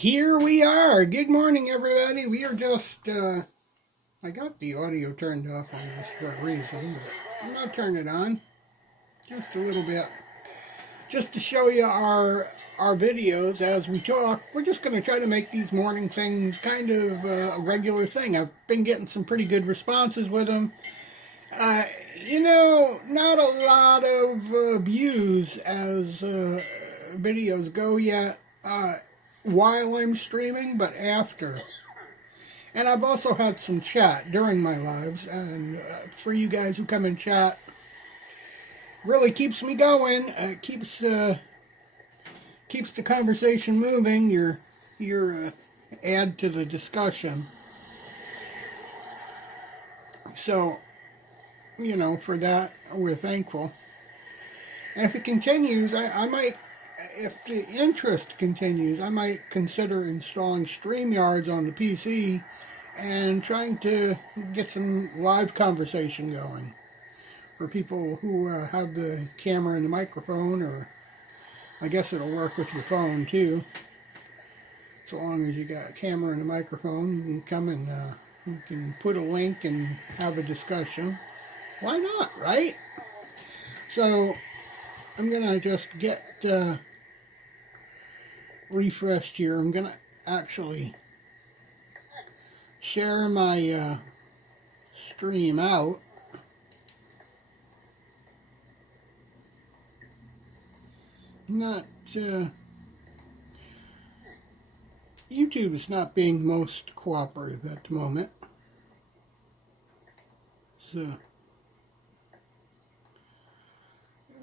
Here we are. Good morning, everybody. We are just, I got the audio turned off on this for a reason, but I'm going to turn it on just a little bit. Just to show you our videos as we talk. We're just going to try to make these morning things kind of a regular thing. I've been getting some pretty good responses with them. Not a lot of views as videos go yet. While I'm streaming, but after. And I've also had some chat during my lives, and for you guys who come and chat, really keeps me going. Keeps the conversation moving. Your add to the discussion. So, for that we're thankful. And if it continues, I might. If the interest continues, I might consider installing StreamYards on the PC and trying to get some live conversation going for people who have the camera and the microphone, or I guess it'll work with your phone too. So long as you got a camera and a microphone, you can come and you can put a link and have a discussion. Why not, right? So I'm going to just get refreshed here. I'm going to actually share my stream out. YouTube is not being most cooperative at the moment. So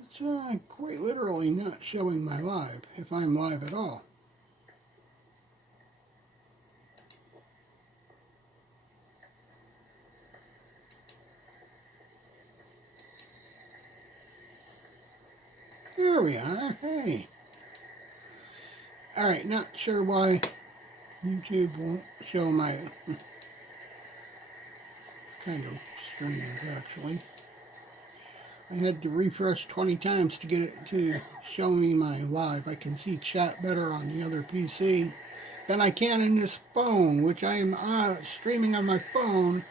it's quite literally not showing my live, if I'm live at all. There we are. Hey. Alright, not sure why YouTube won't show my kind of streams, actually. I had to refresh 20 times to get it to show me my live. I can see chat better on the other PC than I can in this phone, which I am streaming on my phone,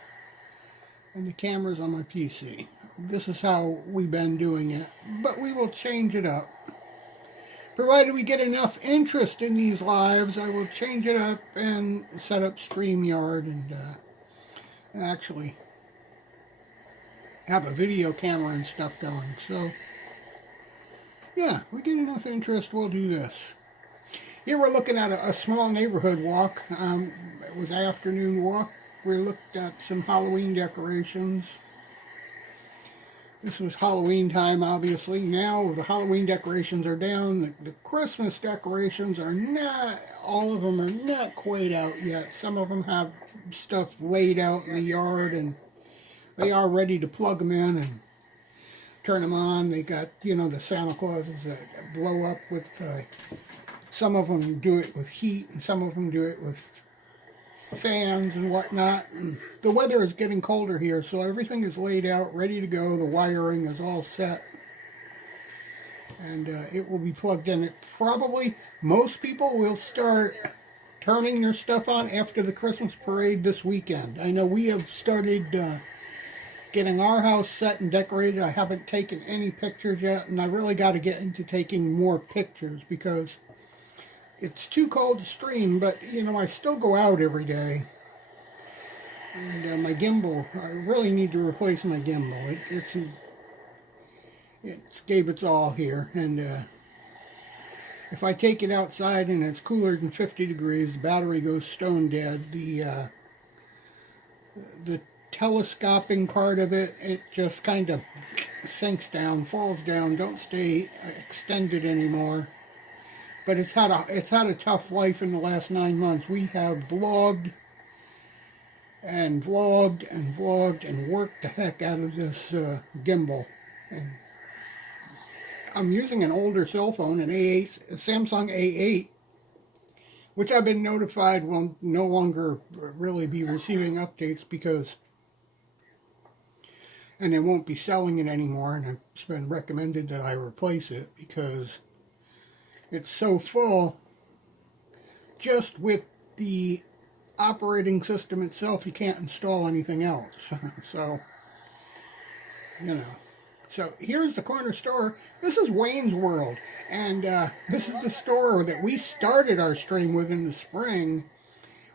and the camera's on my PC. This is how we've been doing it, but we will change it up. Provided we get enough interest in these lives, I will change it up and set up StreamYard and actually have a video camera and stuff going. So, yeah, we get enough interest, we'll do this. Here we're looking at a small neighborhood walk. It was an afternoon walk. We looked at some Halloween decorations. This was Halloween time, obviously. Now the Halloween decorations are down. The Christmas decorations are not, all of them are not quite out yet. Some of them have stuff laid out in the yard, and they are ready to plug them in and turn them on. They got, the Santa Clauses that blow up with, some of them do it with heat, and some of them do it with fans and whatnot. And the weather is getting colder here, so everything is laid out, ready to go. The wiring is all set, and it will be plugged in. Most people will start turning their stuff on after the Christmas parade this weekend. I know we have started getting our house set and decorated. I haven't taken any pictures yet, and I really got to get into taking more pictures because it's too cold to stream, but, I still go out every day. And my gimbal, I really need to replace my gimbal. It's gave its all here. And if I take it outside and it's cooler than 50 degrees, the battery goes stone dead. The telescoping part of it, it just kind of sinks down, falls down, don't stay extended anymore. But it's had a tough life in the last 9 months. We have vlogged and vlogged and vlogged and worked the heck out of this gimbal. And I'm using an older cell phone, a Samsung A8, which I've been notified will no longer really be receiving updates because, and they won't be selling it anymore. And it's been recommended that I replace it because it's so full just with the operating system itself. You can't install anything else. So, you know. So here's the corner store. This is Wayne's World. And this is the store that we started our stream with in the spring,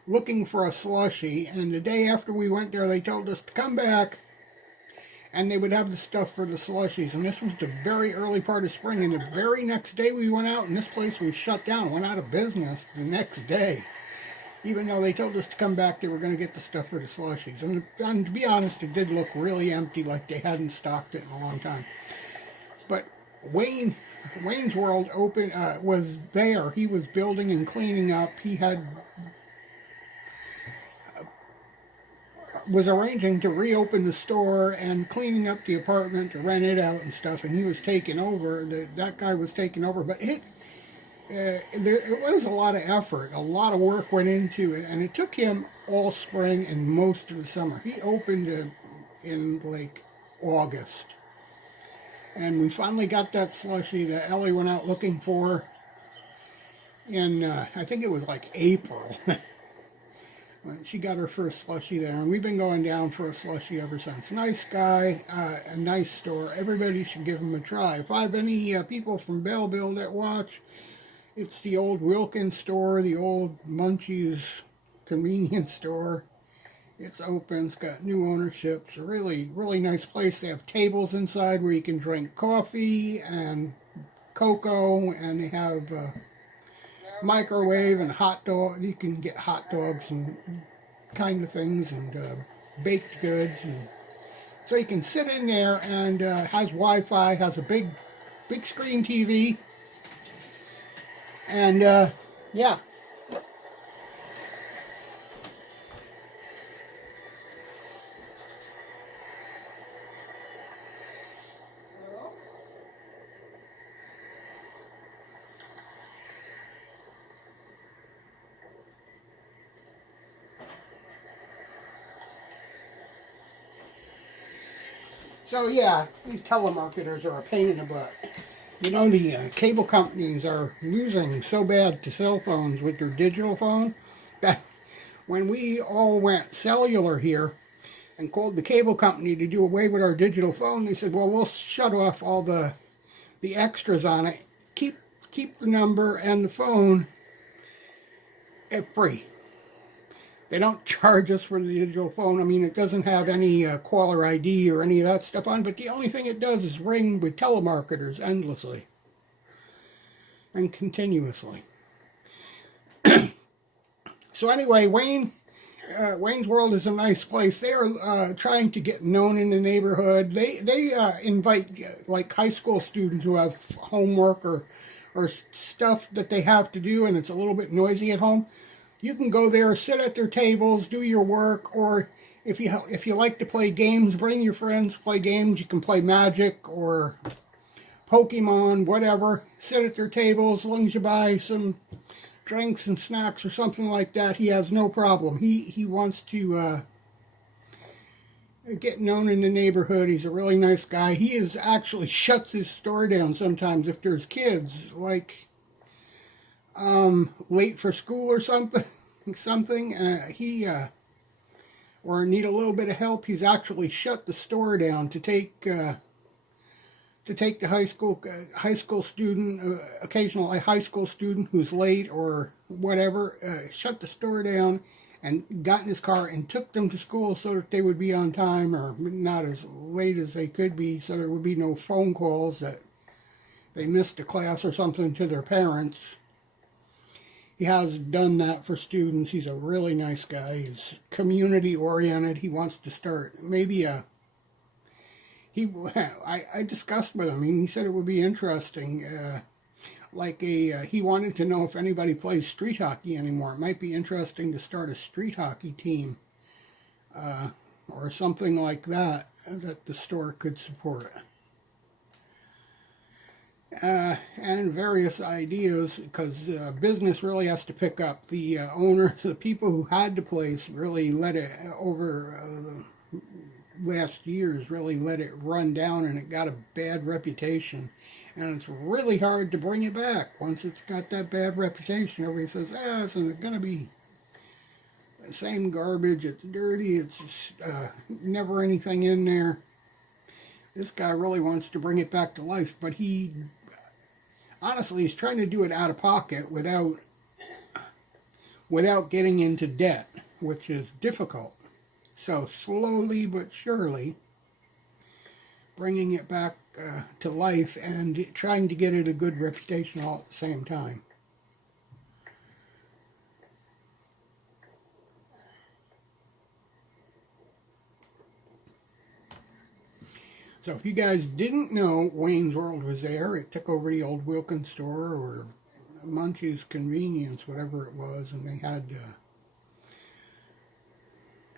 looking for a slushie. And the day after we went there, they told us to come back, and they would have the stuff for the slushies. And this was the very early part of spring. And the very next day we went out, and this place was shut down, went out of business the next day. Even though they told us to come back, they were going to get the stuff for the slushies. And to be honest, it did look really empty, like they hadn't stocked it in a long time. But Wayne's World was there. He was building and cleaning up. He was arranging to reopen the store and cleaning up the apartment to rent it out and stuff. And he was taking over. That guy was taking over. But it was a lot of effort, a lot of work went into it, and it took him all spring and most of the summer. He opened in like August, and we finally got that slushie that Ellie went out looking for in, I think it was like April. She got her first slushie there, and we've been going down for a slushie ever since. Nice guy, a nice store. Everybody should give him a try. If I have any people from Belleville that watch, it's the old Wilkins store, the old Munchies convenience store. It's open. It's got new ownership. It's a really, really nice place. They have tables inside where you can drink coffee and cocoa, and they have microwave and hot dog. You can get hot dogs and kind of things, and baked goods. And so you can sit in there, and has Wi-Fi, has a big screen TV. And, yeah. So, yeah, these telemarketers are a pain in the butt. You know, the cable companies are losing so bad to cell phones with their digital phone that when we all went cellular here and called the cable company to do away with our digital phone, they said, well, we'll shut off all the extras on it. Keep the number and the phone free. They don't charge us for the digital phone. I mean, it doesn't have any caller ID or any of that stuff on, but the only thing it does is ring with telemarketers endlessly and continuously. So anyway, Wayne's World is a nice place. They are trying to get known in the neighborhood. They invite like high school students who have homework or stuff that they have to do, and it's a little bit noisy at home. You can go there, sit at their tables, do your work, or if you like to play games, bring your friends, play games. You can play Magic or Pokemon, whatever. Sit at their tables, as long as you buy some drinks and snacks or something like that. He has no problem. He wants to get known in the neighborhood. He's a really nice guy. He actually shuts his store down sometimes if there's kids, like late for school or something, or need a little bit of help. He's actually shut the store down to take the high school student, occasionally a high school student who's late or whatever, shut the store down and got in his car and took them to school so that they would be on time, or not as late as they could be, so there would be no phone calls that they missed a class or something to their parents. He has done that for students. He's a really nice guy. He's community oriented. He wants to start maybe I discussed with him, and he said it would be interesting. He wanted to know if anybody plays street hockey anymore. It might be interesting to start a street hockey team or something like that the store could support. And various ideas, because business really has to pick up. The owners, the people who had the place, really let it last years really let it run down, and it got a bad reputation. And it's really hard to bring it back once it's got that bad reputation. Everybody says, it's going to be the same garbage, it's dirty, it's just, never anything in there. This guy really wants to bring it back to life, but honestly, he's trying to do it out of pocket without getting into debt, which is difficult. So slowly but surely, bringing it back to life and trying to get it a good reputation all at the same time. So if you guys didn't know Wayne's World was there, it took over the old Wilkins store or Munch's Convenience, whatever it was, and they had,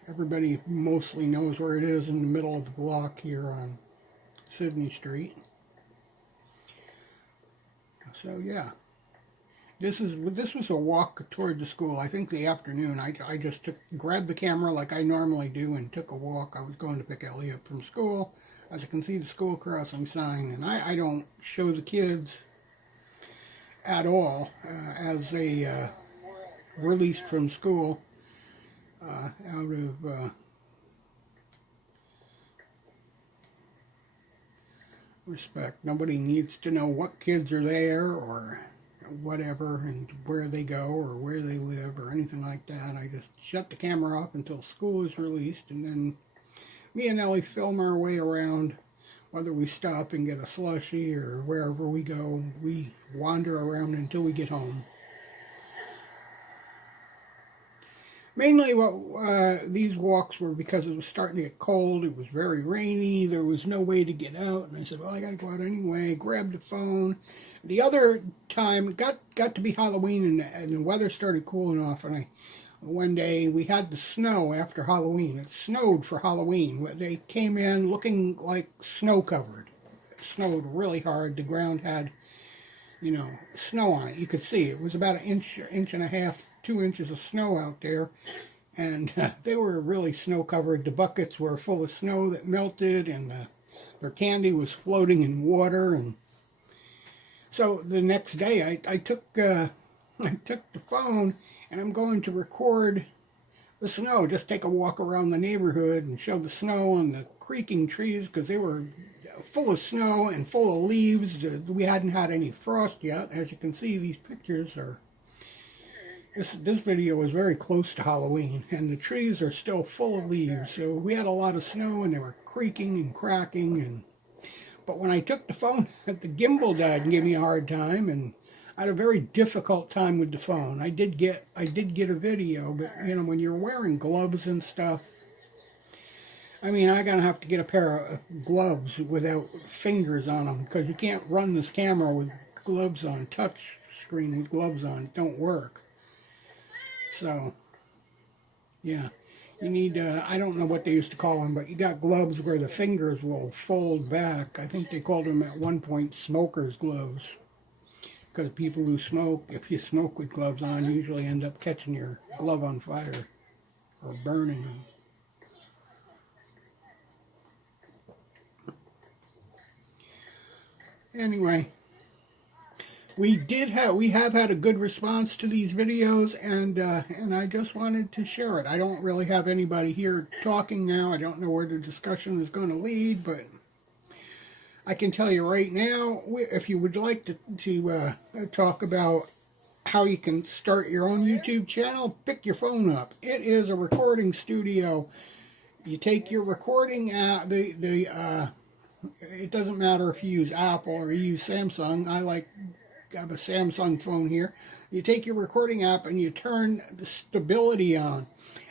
everybody mostly knows where it is, in the middle of the block here on Sydney Street. So yeah, this was a walk toward the school. I think the afternoon, I just grabbed the camera like I normally do and took a walk. I was going to pick Ellie up from school. As you can see, the school crossing sign, and I don't show the kids at all as they released from school out of respect. Nobody needs to know what kids are there or whatever and where they go or where they live or anything like that. I just shut the camera off until school is released, and then me and Ellie film our way around. Whether we stop and get a slushie or wherever we go, we wander around until we get home. Mainly these walks were because it was starting to get cold. It was very rainy. There was no way to get out. And I said, well, I got to go out anyway. Grabbed the phone. The other time, it got to be Halloween, and the weather started cooling off. And one day, we had the snow after Halloween. It snowed for Halloween. They came in looking like snow-covered. It snowed really hard. The ground had, snow on it. You could see it was about an inch and a half, 2 inches of snow out there. And they were really snow-covered. The buckets were full of snow that melted, and their candy was floating in water. And so the next day, I took the phone, and I'm going to record the snow. Just take a walk around the neighborhood and show the snow and the creaking trees, because they were full of snow and full of leaves. We hadn't had any frost yet. As you can see, these pictures are... This video was very close to Halloween, and the trees are still full of leaves. So we had a lot of snow, and they were creaking and cracking. But when I took the phone, the gimbal died and gave me a hard time, and I had a very difficult time with the phone. I did get a video, but when you're wearing gloves and stuff, I'm gonna have to get a pair of gloves without fingers on them, because you can't run this camera with gloves on. Touch screen with gloves on don't work. So yeah, you need I don't know what they used to call them, but you got gloves where the fingers will fold back. I think they called them at one point smoker's gloves. Because people who smoke, if you smoke with gloves on, usually end up catching your glove on fire or burning them. Anyway, we have had a good response to these videos, and I just wanted to share it. I don't really have anybody here talking now. I don't know where the discussion is going to lead, but I can tell you right now, if you would like to talk about how you can start your own YouTube channel, pick your phone up. It is a recording studio. You take your recording app, it doesn't matter if you use Apple or you use Samsung. I have a Samsung phone here. You take your recording app and you turn the stability on,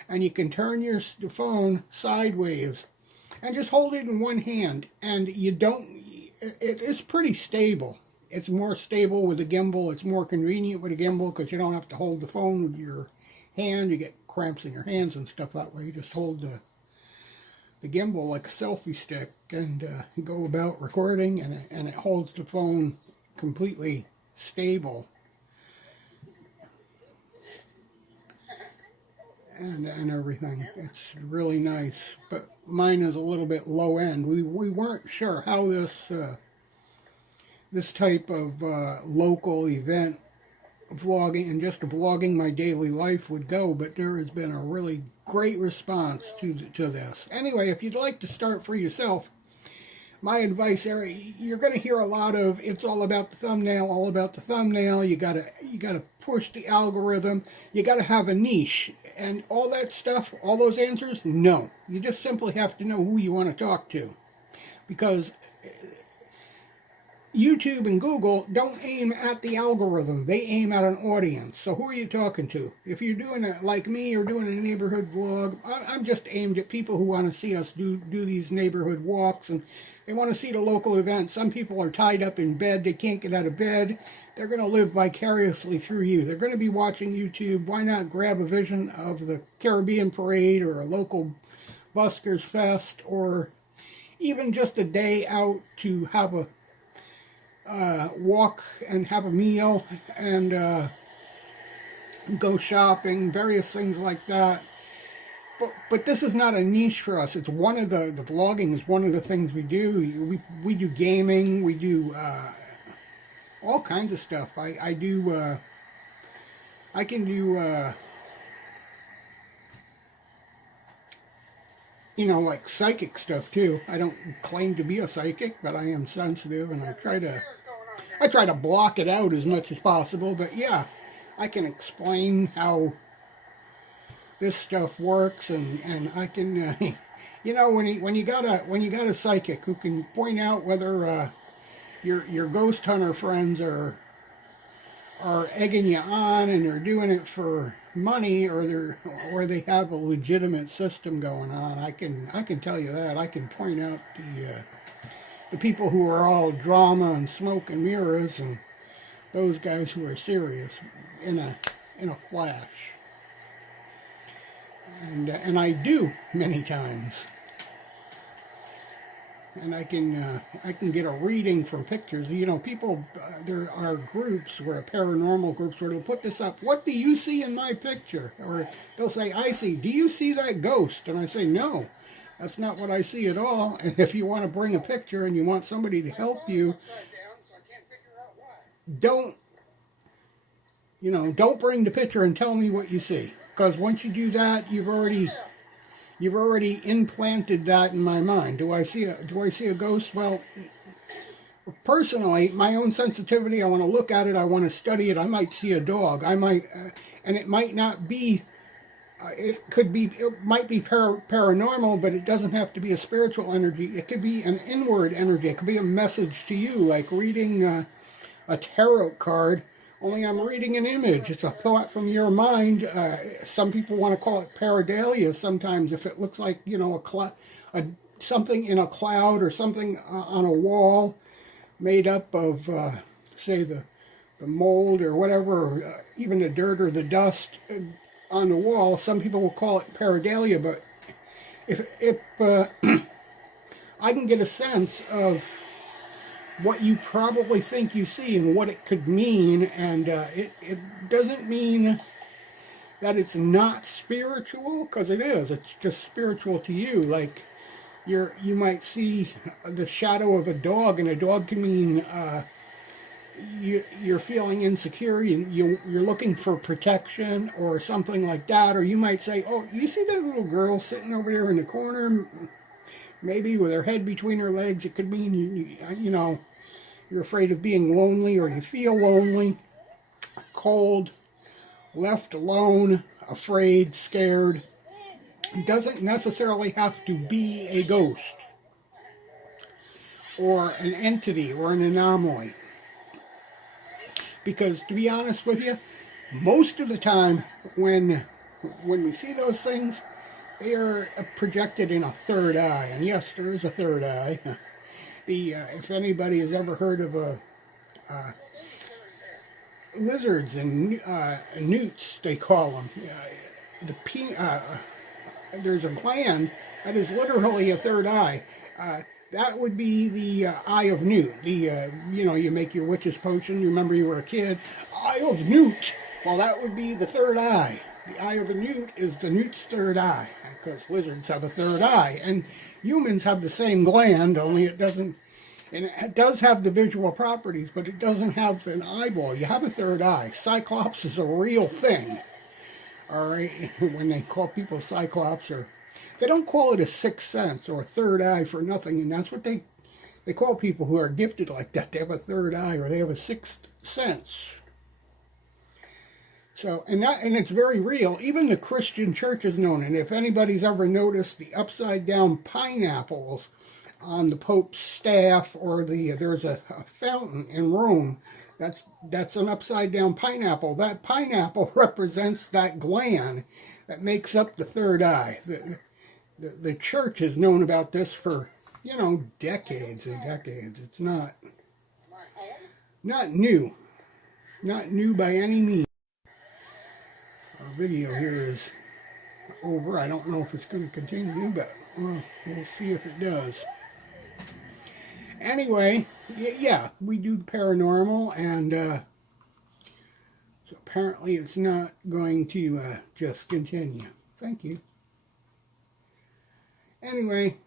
and you can turn your phone sideways and just hold it in one hand, and it is pretty stable. It's more stable with a gimbal. It's more convenient with a gimbal because you don't have to hold the phone with your hand. You get cramps in your hands and stuff that way. You just hold the gimbal like a selfie stick and go about recording, and it holds the phone completely stable. and everything. It's really nice, but mine is a little bit low end. We weren't sure how this type of local event vlogging and just vlogging my daily life would go, but there has been a really great response to this. Anyway, if you'd like to start for yourself, my advice there, you're going to hear a lot of it's all about the thumbnail, all about the thumbnail. You gotta push the algorithm. You gotta have a niche and all that stuff. All those answers, no. You just simply have to know who you want to talk to, because YouTube and Google don't aim at the algorithm. They aim at an audience. So who are you talking to? If you're doing it like me or doing a neighborhood vlog, I'm just aimed at people who want to see us do these neighborhood walks, and they want to see the local events. Some people are tied up in bed. They can't get out of bed. They're going to live vicariously through you. They're going to be watching YouTube. Why not grab a vision of the Caribbean Parade or a local Buskers Fest, or even just a day out to have a walk and have a meal and go shopping, various things like that. But this is not a niche for us. It's one of the vlogging is one of the things we do. We do gaming. We do all kinds of stuff. I can do you know, like psychic stuff too. I don't claim to be a psychic, but I am sensitive, and I try to block it out as much as possible. But yeah, I can explain how this stuff works, and I can you know, when you got a psychic who can point out whether your ghost hunter friends are egging you on and they're doing it for money, or they have a legitimate system going on. I can tell you that. I can point out the people who are all drama and smoke and mirrors, and those guys who are serious in a flash. And I do many times. And I can get a reading from pictures. You know, people, there are groups paranormal groups where they'll put this up. What do you see in my picture? Or they'll say, I see. Do you see that ghost? And I say, no, that's not what I see at all. And if you want to bring a picture and you want somebody to help you, don't bring the picture and tell me what you see. Because once you do that, you've already implanted that in my mind. Do I see a ghost? Well, personally, my own sensitivity, I want to look at it, I want to study it. I might see a dog. I might, and it might not be, it might be paranormal, but it doesn't have to be a spiritual energy. It could be an inward energy. It could be a message to you, like reading a tarot card. Only I'm reading an image. It's a thought from your mind. Some people want to call it pareidolia sometimes if it looks like, you know, something in a cloud or something on a wall made up of, say, the mold or whatever, or even the dirt or the dust on the wall. Some people will call it pareidolia, but if I can get a sense of what you probably think you see and what it could mean, and it doesn't mean that it's not spiritual, because it is. It's just spiritual to you. Like you might see the shadow of a dog, and a dog can mean you're feeling insecure, you're looking for protection or something like that. Or you might say, oh, you see that little girl sitting over there in the corner, maybe with her head between her legs? It could mean you know, you're afraid of being lonely, or you feel lonely, cold, left alone, afraid, scared. It doesn't necessarily have to be a ghost or an entity or an anomaly. Because to be honest with you, most of the time when we see those things, they are projected in a third eye. And yes, there is a third eye. If anybody has ever heard of lizards and newts, they call them. There's a gland that is literally a third eye. That would be the eye of newt. You know, you make your witch's potion. You remember you were a kid. Eye of newt. Well, that would be the third eye. The eye of a newt is the newt's third eye, because lizards have a third eye, and humans have the same gland, only it doesn't, and it does have the visual properties, but it doesn't have an eyeball. You have a third eye. Cyclops is a real thing. All right, when they call people Cyclops, or they don't call it a sixth sense or a third eye for nothing, and that's what they call people who are gifted like that. They have a third eye or they have a sixth sense. So, and it's very real. Even the Christian church is known. And if anybody's ever noticed the upside down pineapples on the Pope's staff, or there's a fountain in Rome, that's an upside down pineapple. That pineapple represents that gland that makes up the third eye. The church has known about this for, decades and decades. It's not new. Not new by any means. Our video here is over. I don't know if it's going to continue, but we'll see if it does. Anyway, yeah, we do the paranormal, and so apparently it's not going to just continue. Thank you. Anyway,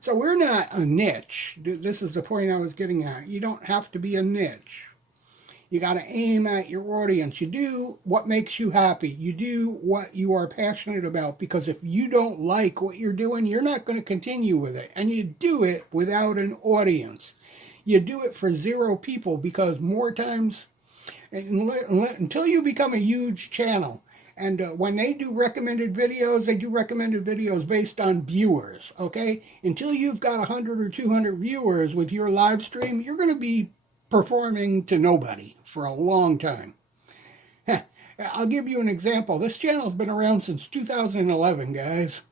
so we're not a niche. This is the point I was getting at. You don't have to be a niche. You got to aim at your audience. You do what makes you happy. You do what you are passionate about, because if you don't like what you're doing, you're not going to continue with it. And you do it without an audience. You do it for 0 people, because more times, until you become a huge channel, and when they do recommended videos, they do recommended videos based on viewers, okay? Until you've got 100 or 200 viewers with your live stream, you're going to be performing to nobody for a long time. I'll give you an example. This channel's been around since 2011, guys.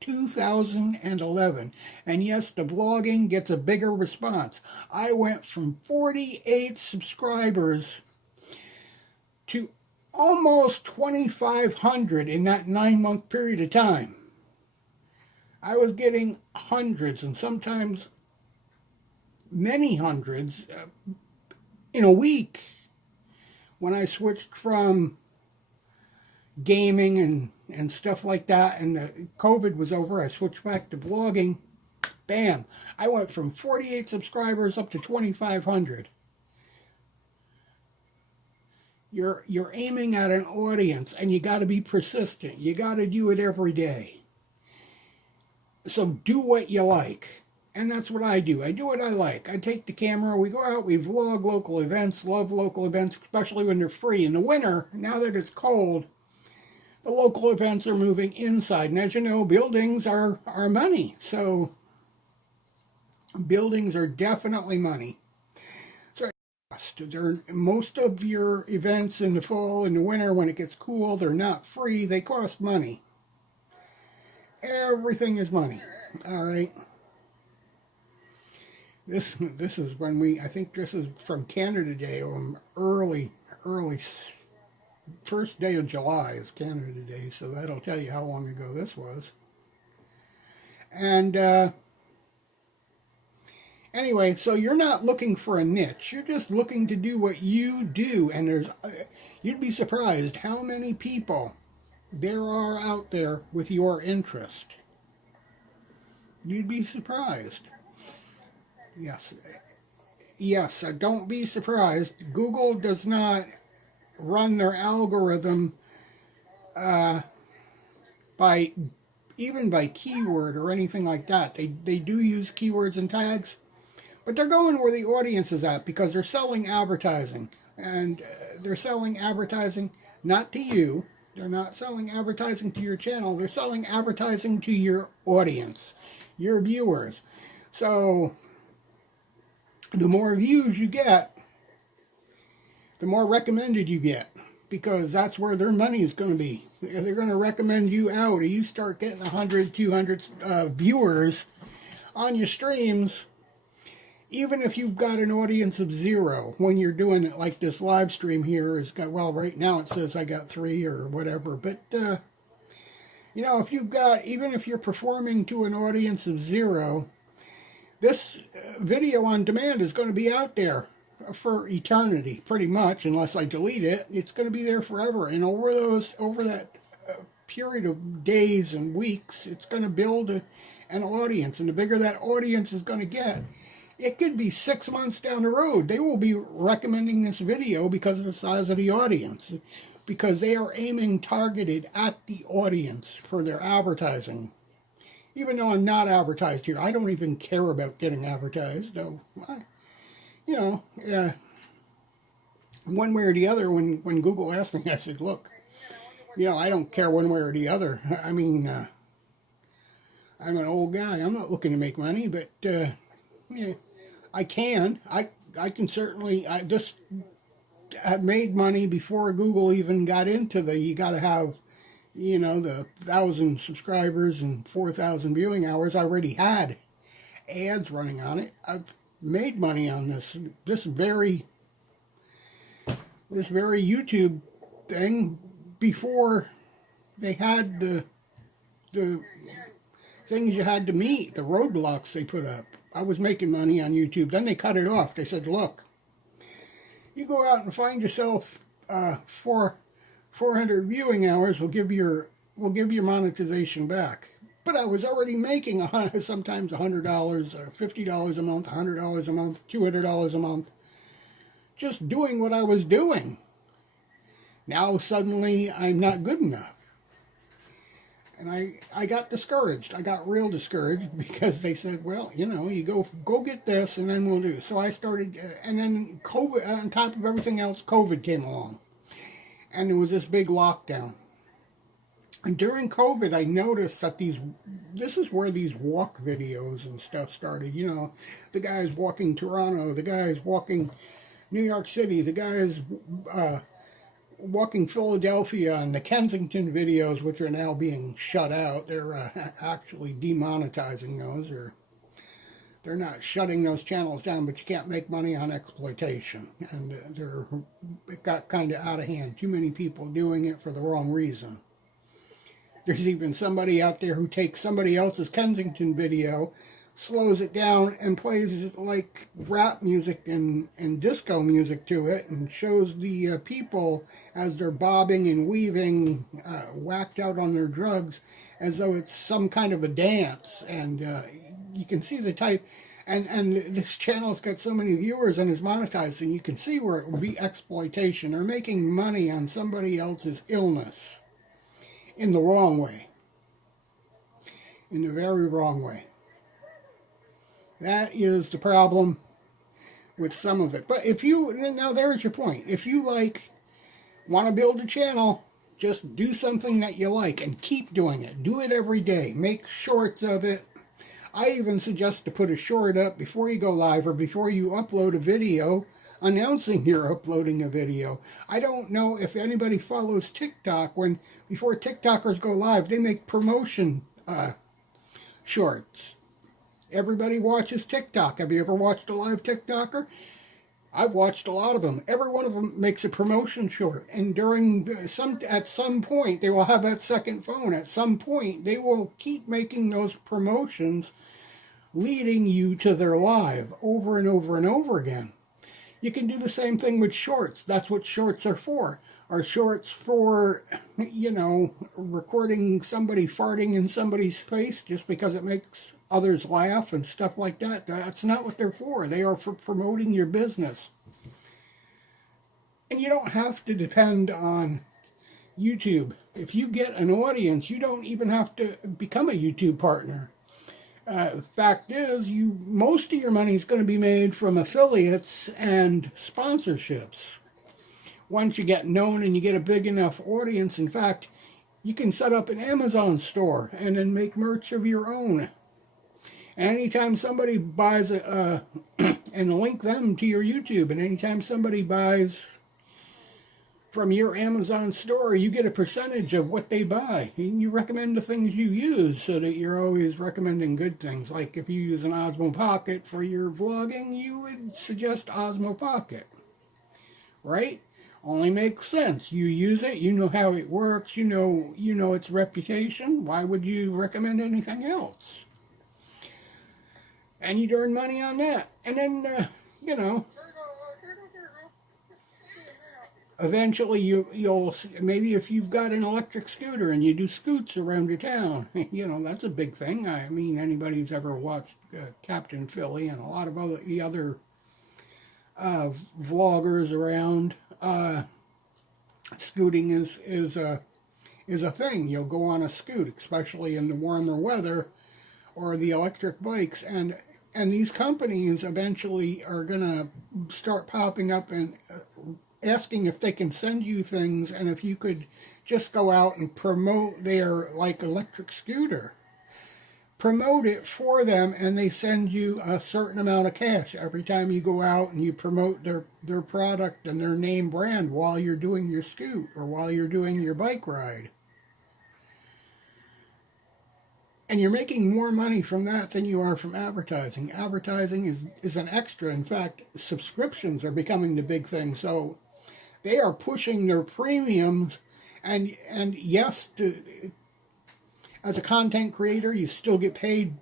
2011. And yes, the vlogging gets a bigger response. I went from 48 subscribers to almost 2,500 in that 9-month period of time. I was getting hundreds, and sometimes many hundreds in a week. When I switched from gaming and stuff like that, and COVID was over, I switched back to vlogging. Bam! I went from 48 subscribers up to 2,500. You're aiming at an audience, and you got to be persistent. You got to do it every day. So do what you like. And that's what I do. I do what I like. I take the camera, we go out, we vlog local events, love local events, especially when they're free. In the winter, now that it's cold, the local events are moving inside. And as you know, buildings are money. So buildings are definitely money. So most of your events in the fall and the winter, when it gets cool, they're not free. They cost money. Everything is money. All right. This is when I think this is from Canada Day, early, first day of July is Canada Day, so that'll tell you how long ago this was. And anyway, so you're not looking for a niche, you're just looking to do what you do, and you'd be surprised how many people there are out there with your interest. You'd be surprised. Yes, don't be surprised. Google does not run their algorithm by keyword or anything like that. They do use keywords and tags, but they're going where the audience is at, because they're selling advertising. And they're selling advertising not to you. They're not selling advertising to your channel. They're selling advertising to your audience, your viewers. So the more views you get, the more recommended you get, because that's where their money is going to be. They're going to recommend you out, or you start getting 100, 200 viewers on your streams, even if you've got an audience of 0, when you're doing it like this live stream here has got, well, right now it says I got 3 or whatever, but if you've got, even if you're performing to an audience of 0, this video on demand is going to be out there for eternity, pretty much, unless I delete it. It's going to be there forever. And over that period of days and weeks, it's going to build an audience. And the bigger that audience is going to get, it could be 6 months down the road, they will be recommending this video because of the size of the audience, because they are aiming targeted at the audience for their advertising. Even though I'm not advertised here, I don't even care about getting advertised, though. One way or the other, when Google asked me, I said, look, I don't care one way or the other. I mean, I'm an old guy. I'm not looking to make money, but I can. I can certainly. I just have made money before Google even got into you got to have, the 1,000 subscribers and 4,000 viewing hours. I already had ads running on it. I've made money on this very YouTube thing before they had the things you had to meet, the roadblocks they put up. I was making money on YouTube. Then they cut it off. They said, look, you go out and find yourself 400 viewing hours, we'll give your monetization back. But I was already making sometimes $100, $50 a month, $100 a month, $200 a month, just doing what I was doing. Now suddenly I'm not good enough. And I got discouraged. I got real discouraged because they said, well, you go get this and then we'll do it. So I started, and then COVID, on top of everything else, COVID came along. And there was this big lockdown. And during COVID, I noticed that this is where these walk videos and stuff started. The guys walking Toronto, the guys walking New York City, the guys walking Philadelphia, and the Kensington videos, which are now being shut out. They're actually demonetizing those, or they're not shutting those channels down, but you can't make money on exploitation. And it got kind of out of hand. Too many people doing it for the wrong reason. There's even somebody out there who takes somebody else's Kensington video, slows it down, and plays it like rap music and disco music to it, and shows the people as they're bobbing and weaving, whacked out on their drugs, as though it's some kind of a dance. And you can see the type, and this channel's got so many viewers and is monetized, and you can see where it will be exploitation. They're making money on somebody else's illness in the wrong way, in the very wrong way. That is the problem with some of it. But now there's your point. If you want to build a channel, just do something that you like and keep doing it. Do it every day. Make shorts of it. I even suggest to put a short up before you go live or before you upload a video, announcing you're uploading a video. I don't know if anybody follows TikTok. Before TikTokers go live, they make promotion shorts. Everybody watches TikTok. Have you ever watched a live TikToker? I've watched a lot of them. Every one of them makes a promotion short. And at some point, they will have that second phone. At some point, they will keep making those promotions, leading you to their live over and over and over again. You can do the same thing with shorts. That's what shorts are for. Are shorts for, recording somebody farting in somebody's face just because it makes others laugh and stuff like that? That's not what they're for. They are for promoting your business. And you don't have to depend on YouTube. If you get an audience, you don't even have to become a YouTube partner. Fact is, most of your money is going to be made from affiliates and sponsorships. Once you get known and you get a big enough audience, in fact, you can set up an Amazon store and then make merch of your own. Anytime somebody buys and link them to your YouTube, and anytime somebody buys from your Amazon store, you get a percentage of what they buy. And you recommend the things you use so that you're always recommending good things. Like if you use an Osmo Pocket for your vlogging, you would suggest Osmo Pocket. Right? Only makes sense. You use it, you know how it works, you know its reputation. Why would you recommend anything else? And you'd earn money on that. And then, eventually you'll maybe if you've got an electric scooter and you do scoots around your town, that's a big thing. I mean, anybody who's ever watched Captain Philly and a lot of other vloggers around, scooting is a thing. You'll go on a scoot, especially in the warmer weather, or the electric bikes, and these companies eventually are gonna start popping up and asking if they can send you things, and if you could just go out and promote their electric scooter, promote it for them, and they send you a certain amount of cash every time you go out and you promote their product and their name brand while you're doing your scoot or while you're doing your bike ride. And you're making more money from that than you are from advertising. Advertising is an extra. In fact, subscriptions are becoming the big thing. So they are pushing their premiums. And yes, as a content creator, you still get paid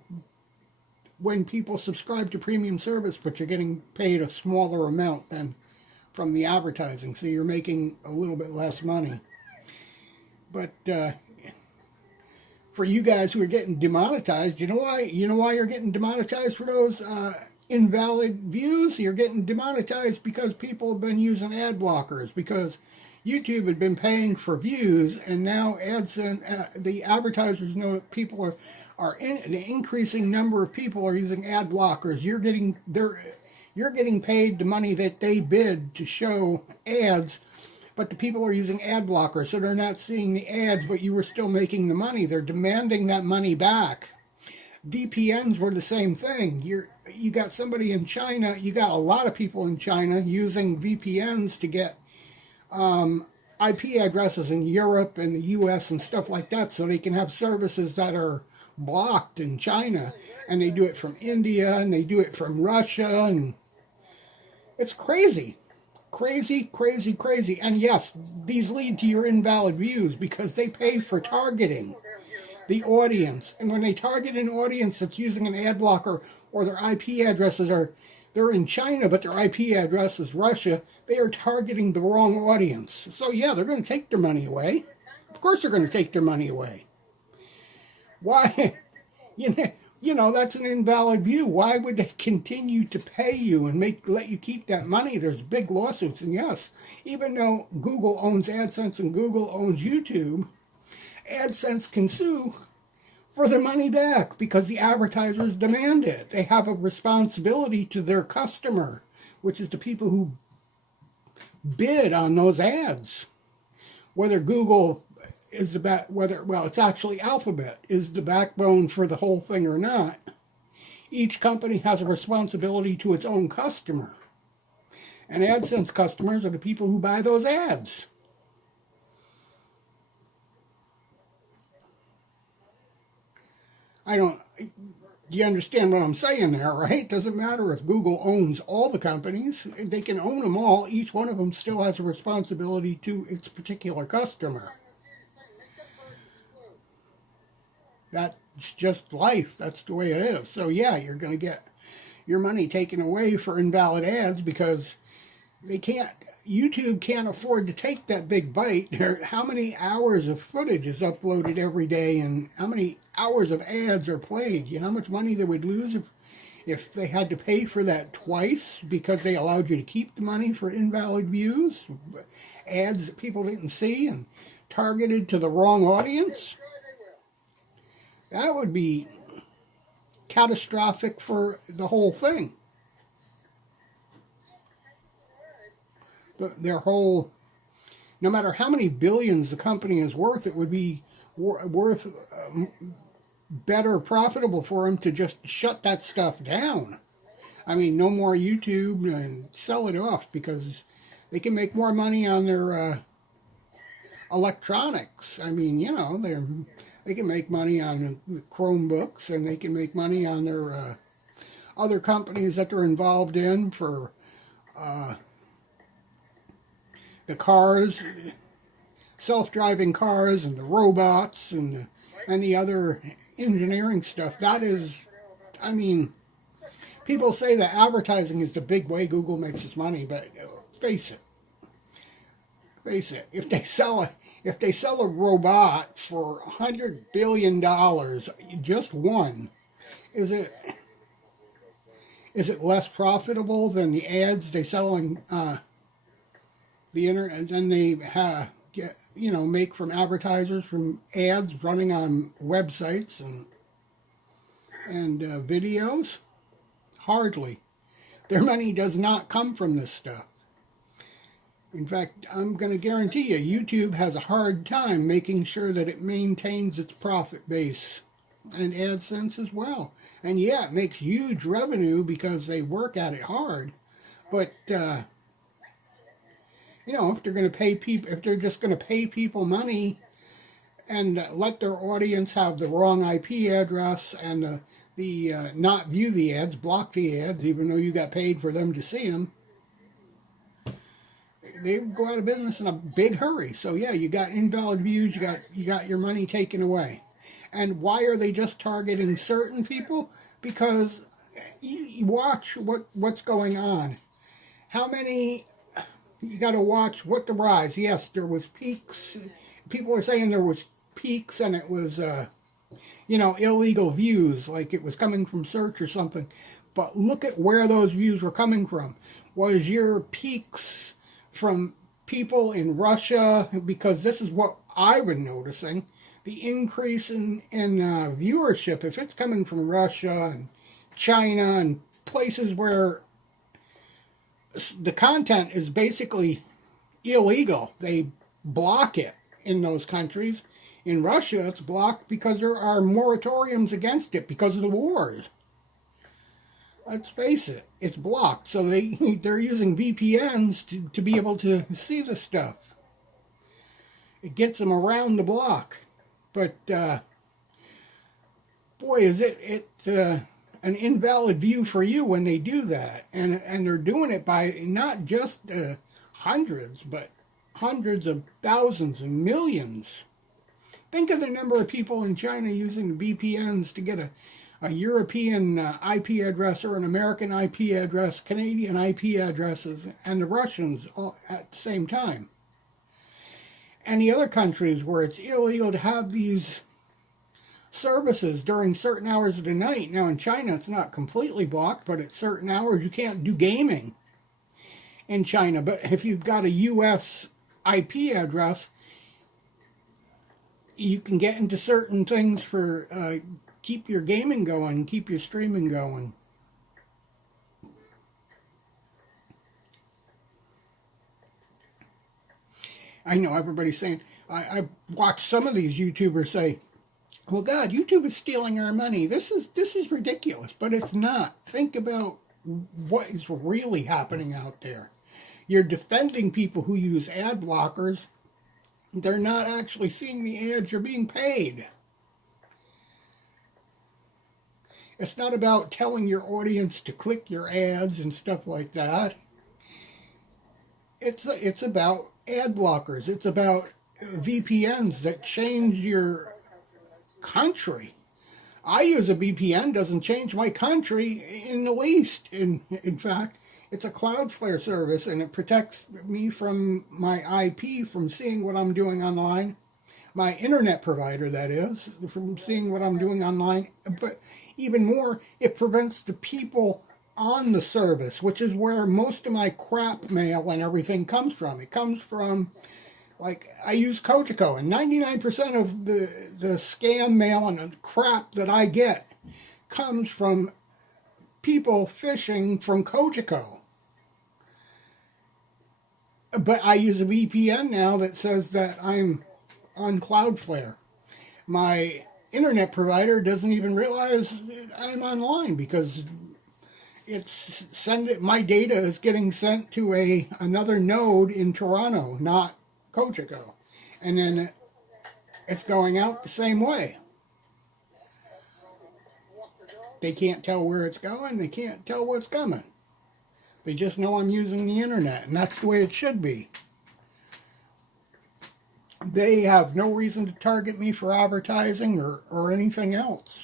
when people subscribe to premium service, but you're getting paid a smaller amount than from the advertising. So you're making a little bit less money. But for you guys who are getting demonetized, you know why you're getting demonetized for those invalid views? You're getting demonetized because people have been using ad blockers, because YouTube had been paying for views, and now the advertisers know that people the increasing number of people are using ad blockers. You're getting paid the money that they bid to show ads, but the people are using ad blockers, so they're not seeing the ads, but you were still making the money. They're demanding that money back. VPNs were the same thing. You got somebody in China, you got a lot of people in China using VPNs to get IP addresses in Europe and the US and stuff like that, so they can have services that are blocked in China. And they do it from India, and they do it from Russia, and it's crazy. Crazy, crazy, crazy. And yes, these lead to your invalid views because they pay for targeting the audience. And when they target an audience that's using an ad blocker, or their IP addresses they're in China, but their IP address is Russia, they are targeting the wrong audience. So yeah, they're going to take their money away. Of course they're going to take their money away. Why? That's an invalid view. Why would they continue to pay you and let you keep that money? There's big lawsuits. And yes, even though Google owns AdSense and Google owns YouTube, AdSense can sue for their money back because the advertisers demand it. They have a responsibility to their customer, which is the people who bid on those ads. Whether Google is it's actually Alphabet is the backbone for the whole thing or not. Each company has a responsibility to its own customer. And AdSense customers are the people who buy those ads. Do you understand what I'm saying there, right? Doesn't matter if Google owns all the companies. They can own them all. Each one of them still has a responsibility to its particular customer. That's just life. That's the way it is. So yeah, you're going to get your money taken away for invalid ads because YouTube can't afford to take that big bite. How many hours of footage is uploaded every day, and how many hours of ads are played? You know how much money they would lose if they had to pay for that twice because they allowed you to keep the money for invalid views, ads that people didn't see and targeted to the wrong audience? That would be catastrophic for the whole thing. No matter how many billions the company is worth, it would be worth better profitable for them to just shut that stuff down. I mean, no more YouTube and sell it off because they can make more money on their electronics. I mean, they can make money on Chromebooks, and they can make money on their other companies that they're involved in for the cars, self-driving cars, and the robots, and the other engineering stuff. That is, people say that advertising is the big way Google makes its money, but face it, Face it, if they sell a robot for $100 billion, just one, is it less profitable than the ads they sell on the internet, than they make from advertisers from ads running on websites and videos? Hardly. Their money does not come from this stuff. In fact, I'm going to guarantee you, YouTube has a hard time making sure that it maintains its profit base, and AdSense as well. And yeah, it makes huge revenue because they work at it hard. But if they're going to pay people, if they're just going to pay people money and let their audience have the wrong IP address and not view the ads, block the ads, even though you got paid for them to see them, they go out of business in a big hurry. So yeah, you got invalid views, you got your money taken away. And why are they just targeting certain people? Because you watch what's going on. How many? You got to watch what the rise. Yes, there was peaks. People are saying there was peaks, and it was illegal views, like it was coming from search or something. But look at where those views were coming from. Was your peaks from people in Russia? Because this is what I've been noticing. The increase in viewership, if it's coming from Russia and China and places where the content is basically illegal, they block it in those countries. In Russia, it's blocked because there are moratoriums against it because of the wars. Let's face it, it's blocked. So they're using VPNs to be able to see the stuff. It gets them around the block. But, boy, is it an invalid view for you when they do that. And they're doing it by not just hundreds, but hundreds of thousands and millions. Think of the number of people in China using VPNs to get a European IP address or an American IP address, Canadian IP addresses, and the Russians all at the same time. And the other countries where it's illegal to have these services during certain hours of the night. Now in China it's not completely blocked, but at certain hours you can't do gaming in China. But if you've got a US IP address, you can get into certain things for keep your gaming going, keep your streaming going. I know everybody's saying, I watched some of these YouTubers say, well, God, YouTube is stealing our money. This is ridiculous, but it's not. Think about what is really happening out there. You're defending people who use ad blockers. They're not actually seeing the ads. You're being paid. It's not about telling your audience to click your ads and stuff like that. It's about ad blockers. It's about VPNs that change your country. I use a VPN, doesn't change my country in the least. In fact, it's a Cloudflare service, and it protects me from my IP from seeing what I'm doing online. My internet provider, that is, from seeing what I'm doing online. But even more, it prevents the people on the service, which is where most of my crap mail and everything comes from. It comes from, like, I use Cogeco, and 99% of the scam mail and the crap that I get comes from people phishing from Cogeco. But I use a VPN now that says that I'm on Cloudflare. My internet provider doesn't even realize I'm online because my data is getting sent to another node in Toronto, not Cogeco, and then it's going out the same way. They can't tell where it's going. They can't tell what's coming. They just know I'm using the internet, and that's the way it should be. They have no reason to target me for advertising or anything else.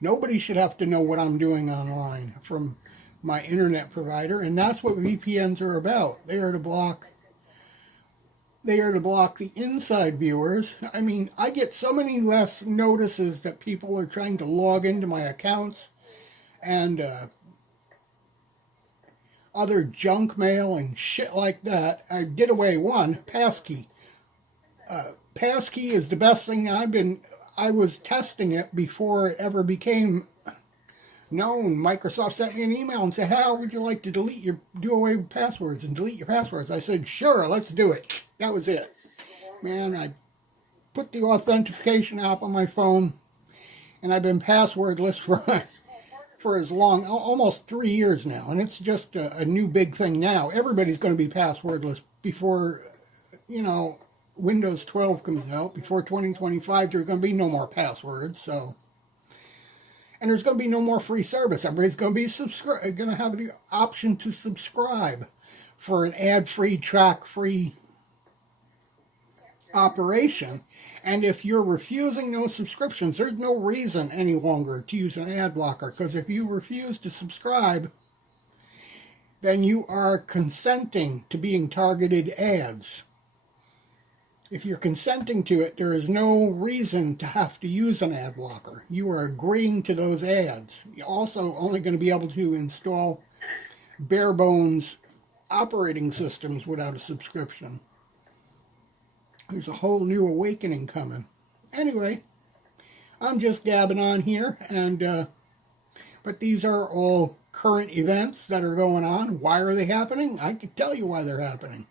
Nobody should have to know what I'm doing online from my internet provider, and that's what VPNs are about. They are to block they are to block the inside viewers. I mean, I get so many less notices that people are trying to log into my accounts and other junk mail and shit like that. I did away one, passkey. Passkey is the best thing I was testing it before it ever became known. Microsoft sent me an email and said, how would you like to do away with passwords and delete your passwords? I said, sure, let's do it. That was it. Man, I put the authentication app on my phone, and I've been passwordless for as long, almost 3 years now, and it's just a new big thing now. Everybody's going to be passwordless before, Windows 12 comes out. Before 2025, there's going to be no more passwords, so... And there's going to be no more free service. Everybody's going to be going to have the option to subscribe for an ad-free, track-free operation. And if you're refusing those subscriptions, there's no reason any longer to use an ad blocker. Because if you refuse to subscribe, then you are consenting to being targeted ads. If you're consenting to it, there is no reason to have to use an ad blocker. You are agreeing to those ads. You're also only going to be able to install bare bones operating systems without a subscription. There's a whole new awakening coming. Anyway, I'm just gabbing on here, but these are all current events that are going on. Why are they happening? I can tell you why they're happening.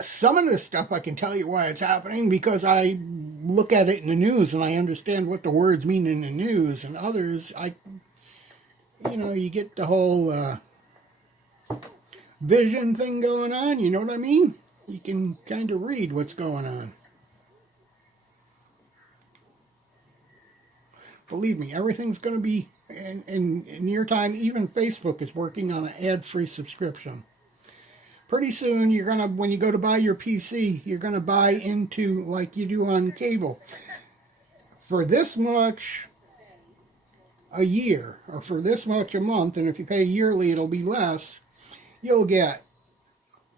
Some of this stuff I can tell you why it's happening because I look at it in the news and I understand what the words mean in the news, and others, you get the whole vision thing going on, you know what I mean? You can kind of read what's going on. Believe me, everything's going to be, in near time, even Facebook is working on an ad-free subscription. Pretty soon, when you go to buy your PC, you're going to buy into, like you do on cable. For this much a year, or for this much a month, and if you pay yearly, it'll be less, you'll get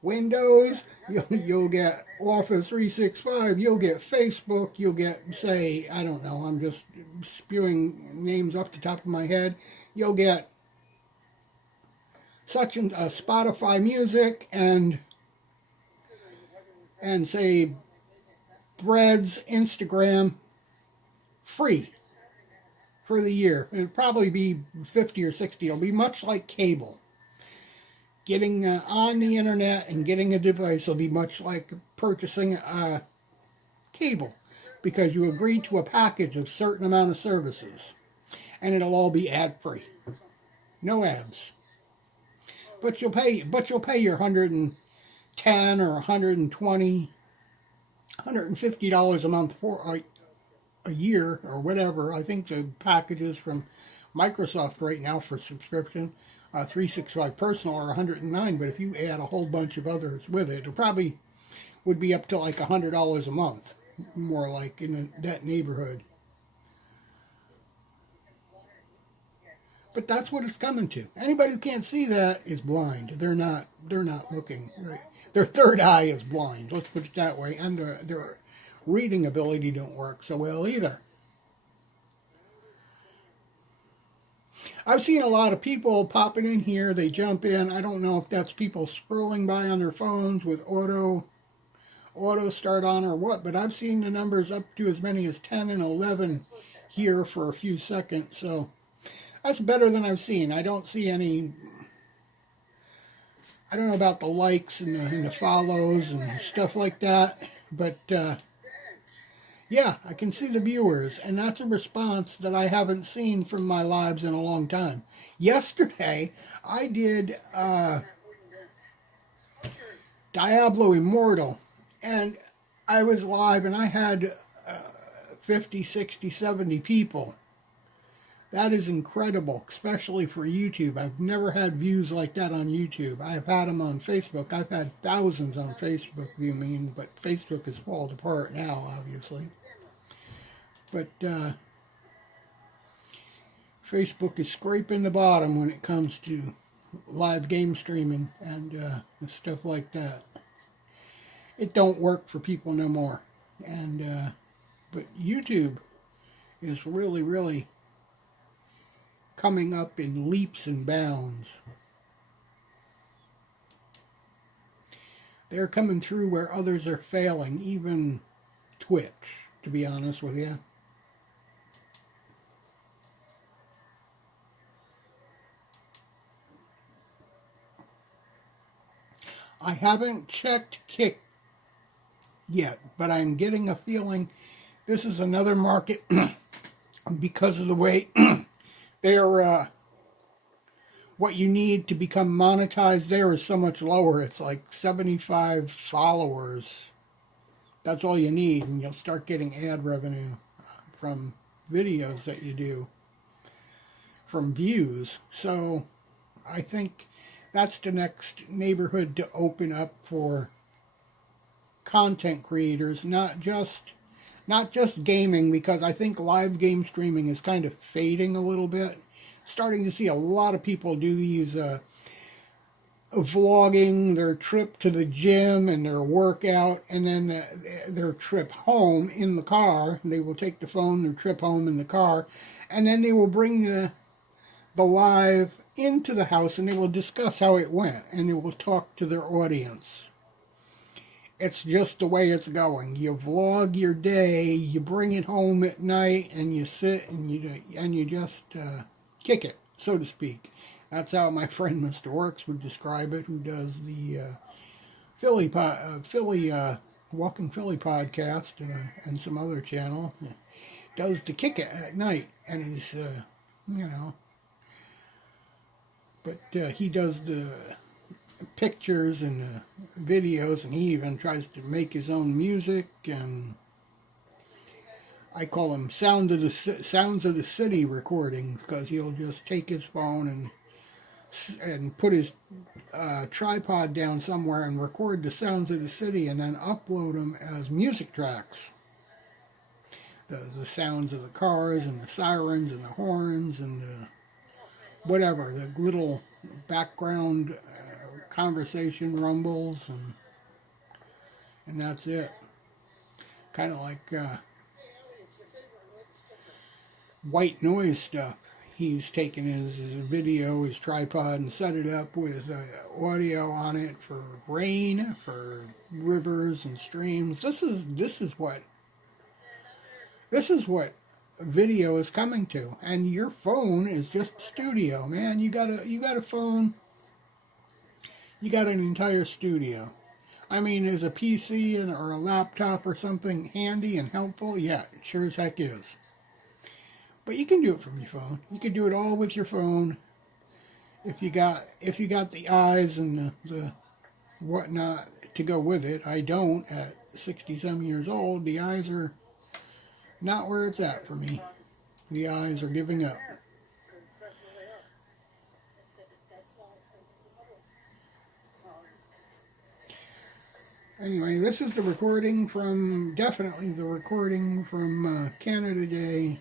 Windows, you'll get Office 365, you'll get Facebook, you'll get, say, I don't know, I'm just spewing names off the top of my head, you'll get such and Spotify music and say Threads, Instagram, free for the year. It'll probably be 50 or 60. It'll be much like cable. Getting on the internet and getting a device will be much like purchasing cable, because you agree to a package of certain amount of services, and it'll all be ad-free, no ads. But you'll pay your $110 or $120, $150 a month for a year or whatever. I think the packages from Microsoft right now for subscription, 365 personal, are $109. But if you add a whole bunch of others with it, it probably would be up to like $100 a month, more like in that neighborhood. But that's what it's coming to. Anybody who can't see that is blind. They're not looking. Their third eye is blind. Let's put it that way. And their reading ability don't work so well either. I've seen a lot of people popping in here. They jump in. I don't know if that's people scrolling by on their phones with auto start on or what, but I've seen the numbers up to as many as 10 and 11 here for a few seconds. So that's better than I've seen. I don't see any, I don't know about the likes and the follows and stuff like that, but yeah, I can see the viewers, and that's a response that I haven't seen from my lives in a long time. Yesterday, I did Diablo Immortal, and I was live, and I had 50, 60, 70 people. That is incredible, especially for YouTube. I've never had views like that on YouTube. I've had them on Facebook. I've had thousands on Facebook, but Facebook has fallen apart now, obviously. But Facebook is scraping the bottom when it comes to live game streaming and stuff like that. it don't work for people no more. And but YouTube is really, really coming up in leaps and bounds. They're coming through where others are failing, even Twitch, to be honest with you. I haven't checked Kick yet, but I'm getting a feeling this is another market because of the way they're what you need to become monetized there is so much lower. It's like 75 followers. That's all you need, and you'll start getting ad revenue from videos that you do, from views. So I think that's the next neighborhood to open up for content creators, not just gaming, because I think live game streaming is kind of fading a little bit. Starting to see a lot of people do these vlogging their trip to the gym and their workout, and then their trip home in the car. They will take the phone, their trip home in the car, and then they will bring the live into the house, and they will discuss how it went, and they will talk to their audience. It's just the way it's going. You vlog your day, you bring it home at night, and you sit and you just kick it, so to speak. That's how my friend Mr. Works would describe it, who does the Walking Philly podcast and some other channel. Does the kick it at night, and he's, but he does the pictures and the videos, and he even tries to make his own music, and I call them Sounds of the City recordings, because he'll just take his phone and put his tripod down somewhere and record the sounds of the city, and then upload them as music tracks. The sounds of the cars and the sirens and the horns and the whatever, the little background conversation rumbles, and that's it. Kind of like white noise stuff. He's taken his video, his tripod, and set it up with audio on it for rain, for rivers and streams. This is what video is coming to. And your phone is just studio, man. You got a phone. You got an entire studio. I mean, is a PC or a laptop or something handy and helpful? Yeah, it sure as heck is. But you can do it from your phone. You can do it all with your phone. If you got the eyes and the whatnot to go with it. I don't at 60-some years old. The eyes are not where it's at for me. The eyes are giving up. Anyway, this is the recording from, definitely the recording from Canada Day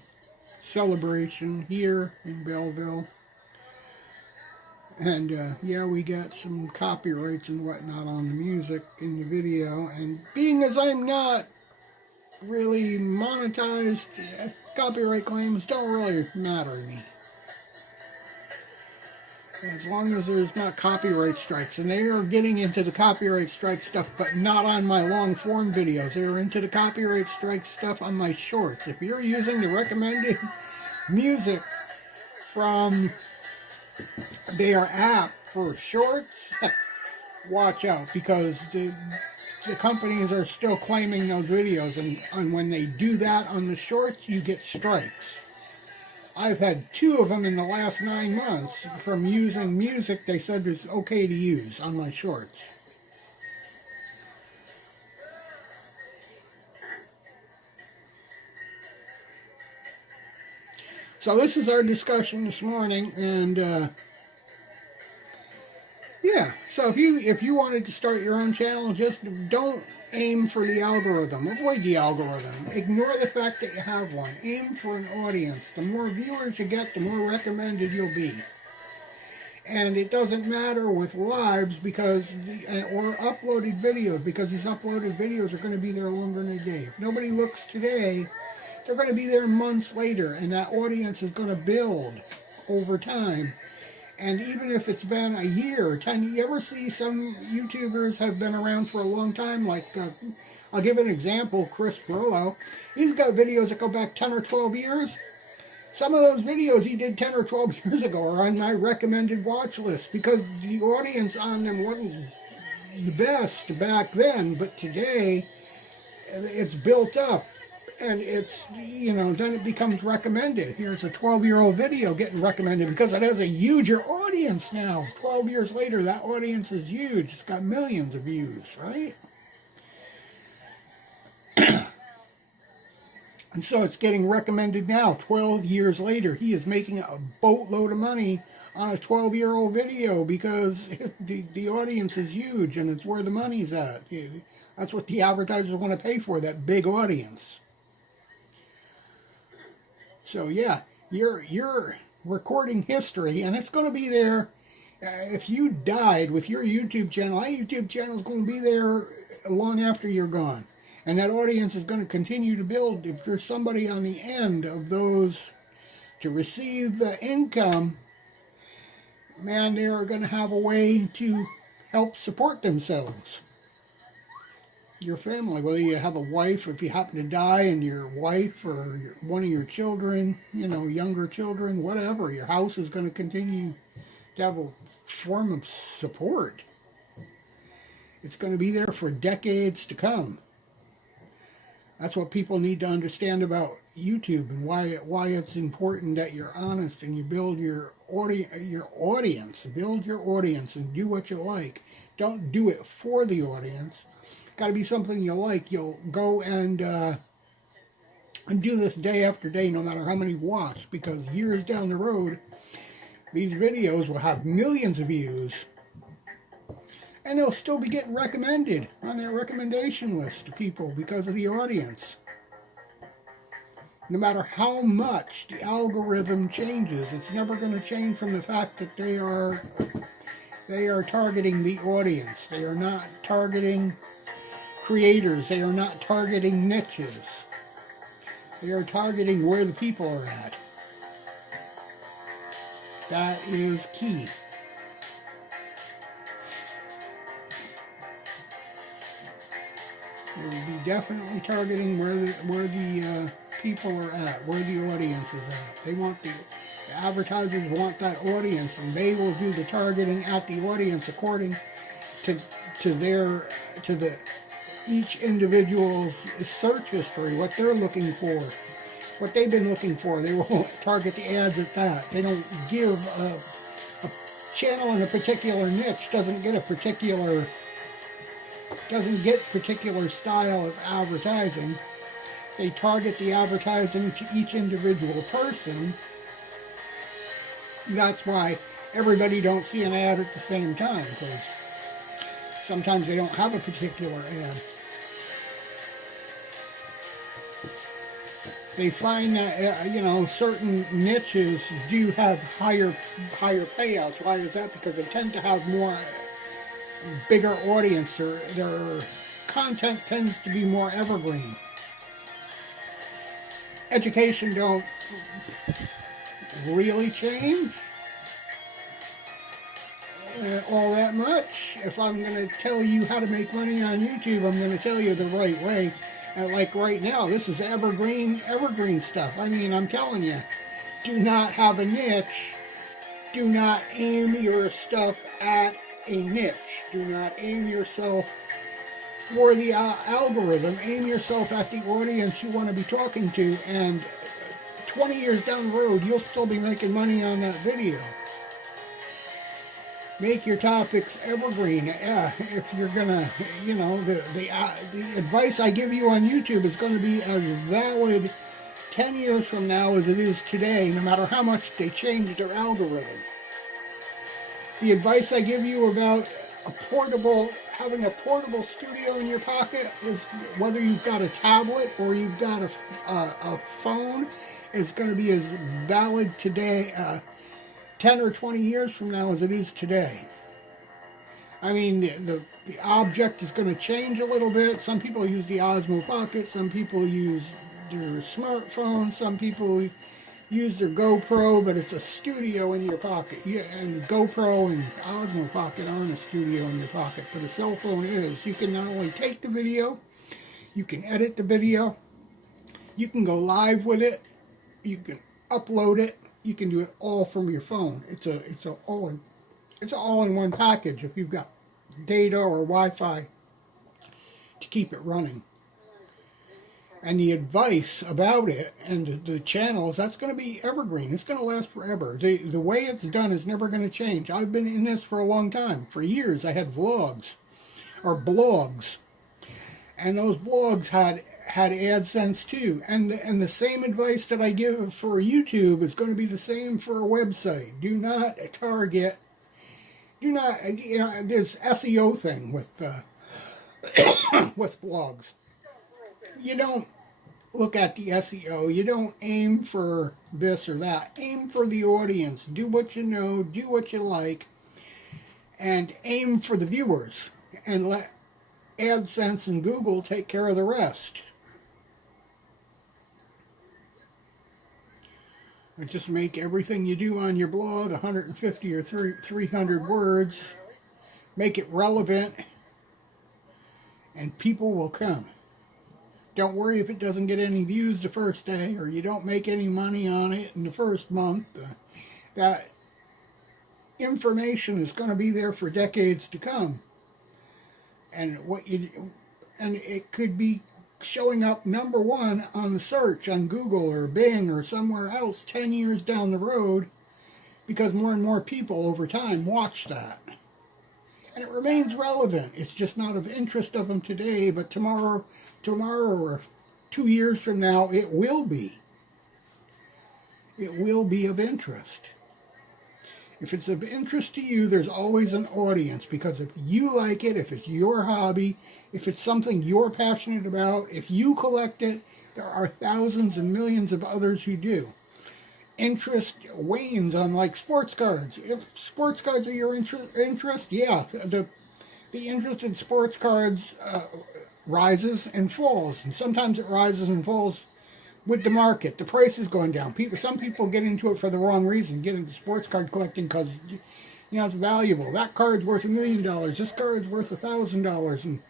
celebration here in Belleville. And yeah, we got some copyrights and whatnot on the music in the video. And being as I'm not really monetized, copyright claims don't really matter to me. As long as there's not copyright strikes. And they are getting into the copyright strike stuff, but not on my long form videos. They're into the copyright strike stuff on my shorts. If you're using the recommended music from their app for shorts, watch out, because the companies are still claiming those videos, and when they do that on the shorts, you get strikes. I've had 2 of them in the last 9 months from using music they said was okay to use on my shorts. So this is our discussion this morning, and yeah, so if you wanted to start your own channel, just don't aim for the algorithm. Avoid the algorithm. Ignore the fact that you have one. Aim for an audience. The more viewers you get, the more recommended you'll be. And it doesn't matter with lives because or uploaded videos, because these uploaded videos are going to be there longer than a day. If nobody looks today, they're going to be there months later, and that audience is going to build over time. And even if it's been a year, 10, you ever see some YouTubers have been around for a long time? Like, I'll give an example, Chris Burlow. He's got videos that go back 10 or 12 years. Some of those videos he did 10 or 12 years ago are on my recommended watch list because the audience on them wasn't the best back then, but today it's built up and it's, you know, then it becomes recommended. Here's a 12-year-old video getting recommended because it has a huger audience now. 12 years later, that audience is huge. It's got millions of views, right? And so it's getting recommended now, 12 years later. He is making a boatload of money on a 12-year-old video because the audience is huge and it's where the money's at. That's what the advertisers want to pay for, that big audience. So yeah, you're recording history, and it's going to be there. If you died with your YouTube channel, that YouTube channel is going to be there long after you're gone. And that audience is going to continue to build. If there's somebody on the end of those to receive the income, man, they are going to have a way to help support themselves. Your family, whether you have a wife, if you happen to die and your wife or one of your children, you know, younger children, whatever, your house is going to continue to have a form of support. It's going to be there for decades to come. That's what people need to understand about YouTube and why it's important that you're honest and you build your audience. Build your audience and do what you like. Don't do it for the audience. Got to be something you like. You'll go and do this day after day, no matter how many watch, because years down the road, these videos will have millions of views. And they'll still be getting recommended on their recommendation list to people because of the audience. No matter how much the algorithm changes, it's never going to change from the fact that they are targeting the audience. They are not targeting creators. They are not targeting niches. They are targeting where the people are at. That is key. They will be definitely targeting where the people are at, where the audience is at. They want the advertisers want that audience, and they will do the targeting at the audience according to each individual's search history, what they're looking for, what they've been looking for. They will target the ads at that. They don't give a channel in a particular niche doesn't get particular style of advertising. They target the advertising to each individual person. That's why everybody don't see an ad at the same time, because sometimes they don't have a particular ad. They find that certain niches do have higher payouts. Why is that? Because they tend to have bigger audience. Their content tends to be more evergreen. Education don't really change all that much. If I'm going to tell you how to make money on YouTube, I'm going to tell you the right way. Like right now, this is evergreen stuff. I mean, I'm telling you, do not have a niche. Do not aim your stuff at a niche. Do not aim yourself for the algorithm. Aim yourself at the audience you want to be talking to, and 20 years down the road, you'll still be making money on that video. Make your topics evergreen. If you're gonna, the advice I give you on YouTube is going to be as valid 10 years from now as it is today, no matter how much they change their algorithm. The advice I give you about having a portable studio in your pocket is, whether you've got a tablet or you've got a phone, is going to be as valid today 10 or 20 years from now as it is today. I mean, the object is going to change a little bit. Some people use the Osmo Pocket. Some people use their smartphone. Some people use their GoPro, but it's a studio in your pocket. Yeah, and GoPro and Osmo Pocket aren't a studio in your pocket, but a cell phone is. You can not only take the video, you can edit the video, you can go live with it, you can upload it, you can do it all from your phone. It's an all-in-one package if you've got data or Wi-Fi to keep it running. And the advice about it and the channels, that's going to be evergreen. It's going to last forever. The way it's done is never going to change. I've been in this for a long time. For years, I had vlogs or blogs. And those blogs had AdSense too. And the same advice that I give for YouTube is going to be the same for a website. Do not target, there's SEO thing with with blogs. You don't look at the SEO. You don't aim for this or that. Aim for the audience. Do what you know. Do what you like. And aim for the viewers. And let AdSense and Google take care of the rest. And just make everything you do on your blog 150 or 300 words. Make it relevant. And people will come. Don't worry if it doesn't get any views the first day or you don't make any money on it in the first month. That information is going to be there for decades to come. And it could be showing up #1 on the search on Google or Bing or somewhere else 10 years down the road because more and more people over time watch that. And it remains relevant. It's just not of interest of them today, but tomorrow or 2 years from now, it will be. It will be of interest. If it's of interest to you, there's always an audience, because if you like it, if it's your hobby, if it's something you're passionate about, if you collect it, there are thousands and millions of others who do. Interest wanes on like sports cards. If sports cards are your interest, yeah, the interest in sports cards rises and falls, and sometimes it rises and falls with the market. The price is going down. Some people get into it for the wrong reason. Get into sports card collecting because it's valuable. That card's worth $1 million. This card's worth $1,000, and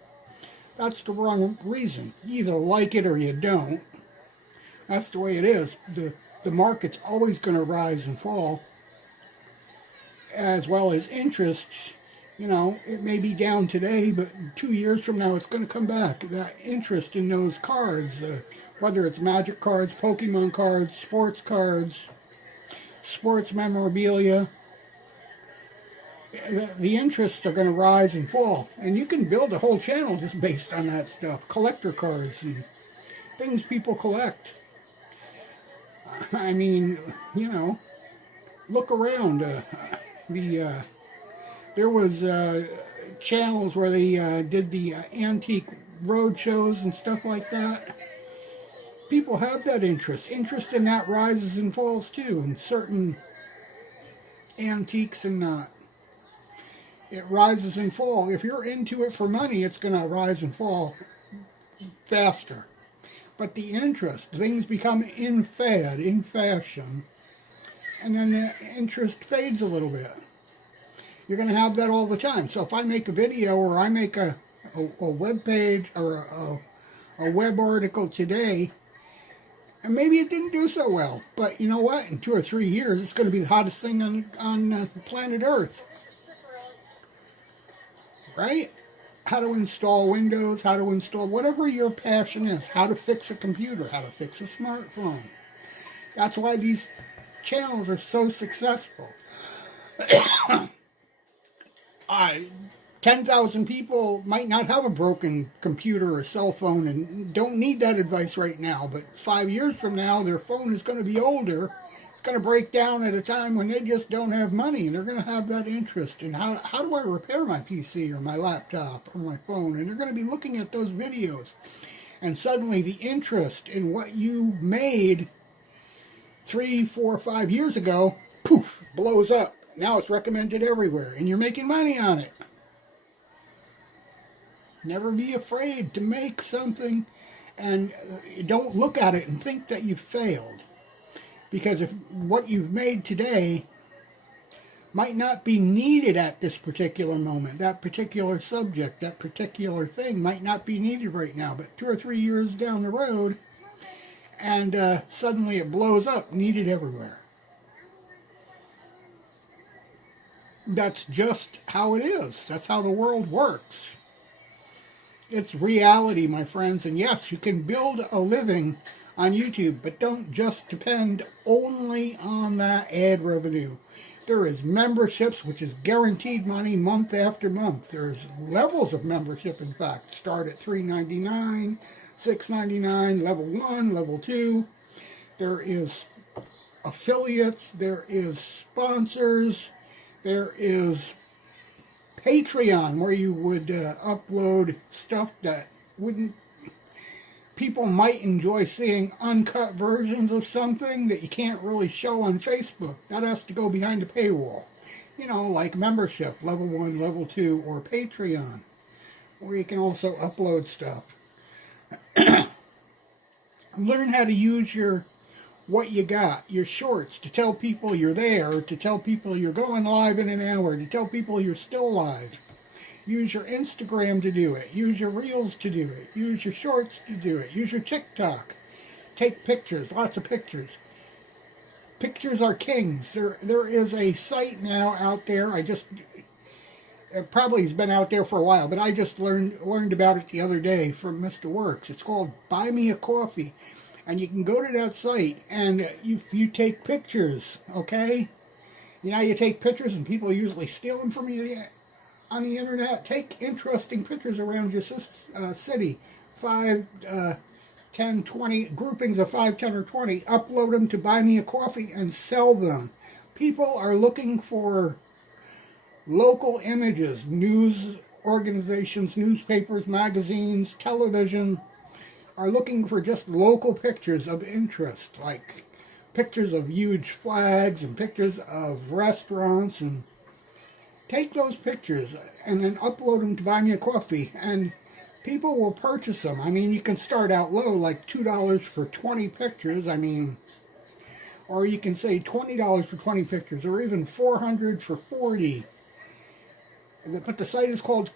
that's the wrong reason. You either like it or you don't. That's the way it is. The market's always going to rise and fall, as well as interest. It may be down today, but 2 years from now, it's going to come back. That interest in those cards, whether it's magic cards, Pokemon cards, sports memorabilia, the interests are going to rise and fall. And you can build a whole channel just based on that stuff. Collector cards and things people collect. I mean, look around. There was channels where they did the antique road shows and stuff like that. People have that interest. Interest in that rises and falls too, in certain antiques and not. It rises and falls. If you're into it for money, it's going to rise and fall faster. But the interest, things become in fashion, and then the interest fades a little bit. You're going to have that all the time. So if I make a video or I make a web page or a web article today, and maybe it didn't do so well, but you know what? In 2 or 3 years, it's going to be the hottest thing on planet Earth. Right? How to install Windows, how to install whatever your passion is, how to fix a computer, how to fix a smartphone. That's why these channels are so successful. 10,000 people might not have a broken computer or cell phone and don't need that advice right now, but 5 years from now, their phone is going to be older. It's going to break down at a time when they just don't have money, and they're going to have that interest in how do I repair my PC or my laptop or my phone, and they're going to be looking at those videos, and suddenly the interest in what you made 3, 4, 5 years ago, poof, blows up. Now it's recommended everywhere, and you're making money on it. Never be afraid to make something, and don't look at it and think that you've failed. Because if what you've made today might not be needed at this particular moment, that particular subject, that particular thing might not be needed right now, but 2 or 3 years down the road, and suddenly it blows up, needed everywhere. That's just how it is. That's how the world works. It's reality, my friends, and yes, you can build a living on YouTube, but don't just depend only on that ad revenue. There is memberships, which is guaranteed money month after month. There's levels of membership, in fact. Start at $3.99, $6.99, level 1, level 2. There is affiliates, there is sponsors, there is Patreon, where you would upload stuff that people might enjoy seeing, uncut versions of something that you can't really show on Facebook. That has to go behind a paywall. You know, like membership, level 1, level 2, or Patreon, where you can also upload stuff. Learn how to use what you got, your shorts, to tell people you're there, to tell people you're going live in an hour, to tell people you're still live. Use your Instagram to do it. Use your Reels to do it. Use your Shorts to do it. Use your TikTok. Take pictures, lots of pictures. Pictures are kings. There is a site now out there. It probably has been out there for a while, but I just learned about it the other day from Mr. Works. It's called Buy Me a Coffee. And you can go to that site, and you take pictures, okay? You know, you take pictures, and people usually steal them from you on the internet. Take interesting pictures around your city. 5, 10, 20, groupings of 5, 10, or 20. Upload them to Buy Me a Coffee and sell them. People are looking for local images, news organizations, newspapers, magazines, television, are looking for just local pictures of interest, like pictures of huge flags and pictures of restaurants, and take those pictures and then upload them to Buy Me a Coffee, and people will purchase them. I mean, you can start out low, like $2 for 20 pictures, or you can say $20 for 20 pictures, or even $400 for 40. But the site is called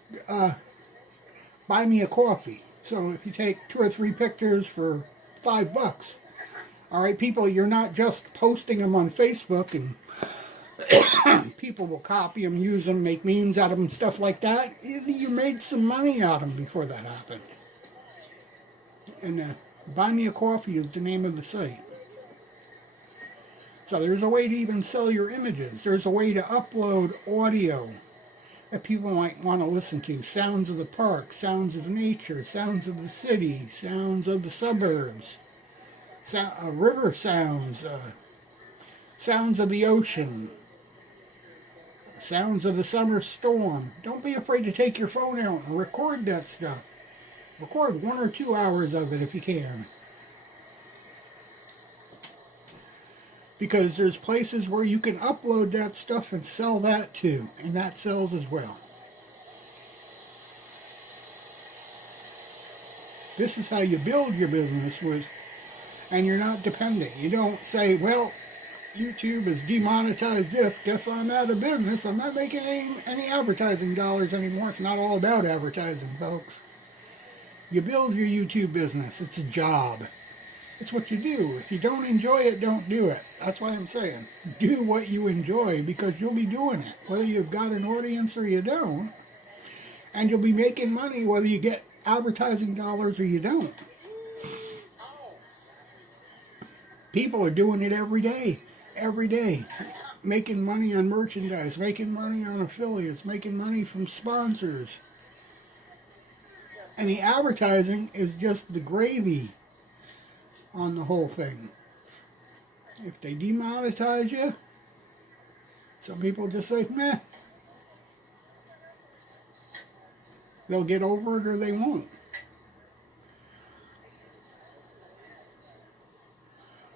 Buy Me a Coffee. So if you take 2 or 3 pictures for $5, all right, people, you're not just posting them on Facebook and people will copy them, use them, make memes out of them, stuff like that. You made some money out of them before that happened. And Buy Me a Coffee is the name of the site. So there's a way to even sell your images. There's a way to upload audio that people might want to listen to. Sounds of the park, sounds of nature, sounds of the city, sounds of the suburbs, river sounds, sounds of the ocean, sounds of the summer storm. Don't be afraid to take your phone out and record that stuff. Record 1 or 2 hours of it if you can. Because there's places where you can upload that stuff and sell that too, and that sells as well. This is how you build your business and you're not dependent. You don't say, well, YouTube has demonetized this, guess I'm out of business. I'm not making any advertising dollars anymore. It's not all about advertising, folks. You build your YouTube business. It's a job. It's what you do. If you don't enjoy it, don't do it. That's why I'm saying, do what you enjoy, because you'll be doing it, whether you've got an audience or you don't. And you'll be making money whether you get advertising dollars or you don't. People are doing it every day, making money on merchandise, making money on affiliates, making money from sponsors. And the advertising is just the gravy on the whole thing. If they demonetize you, some people just say, meh. They'll get over it or they won't.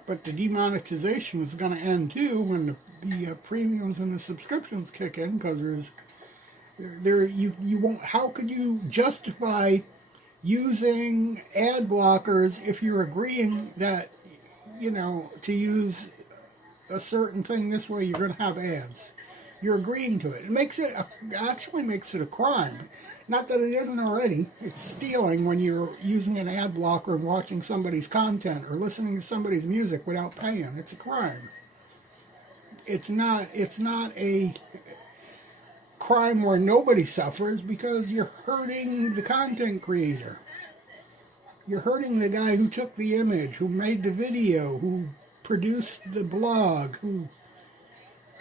But the demonetization is going to end too when the premiums and the subscriptions kick in, because you won't. How could you justify using ad blockers if you're agreeing that, to use a certain thing this way you're going to have ads? You're agreeing to it. Actually makes it a crime. Not that it isn't already. It's stealing when you're using an ad blocker and watching somebody's content or listening to somebody's music without paying. It's a crime. It's not a crime where nobody suffers, because you're hurting the content creator. You're hurting the guy who took the image, who made the video, who produced the blog, who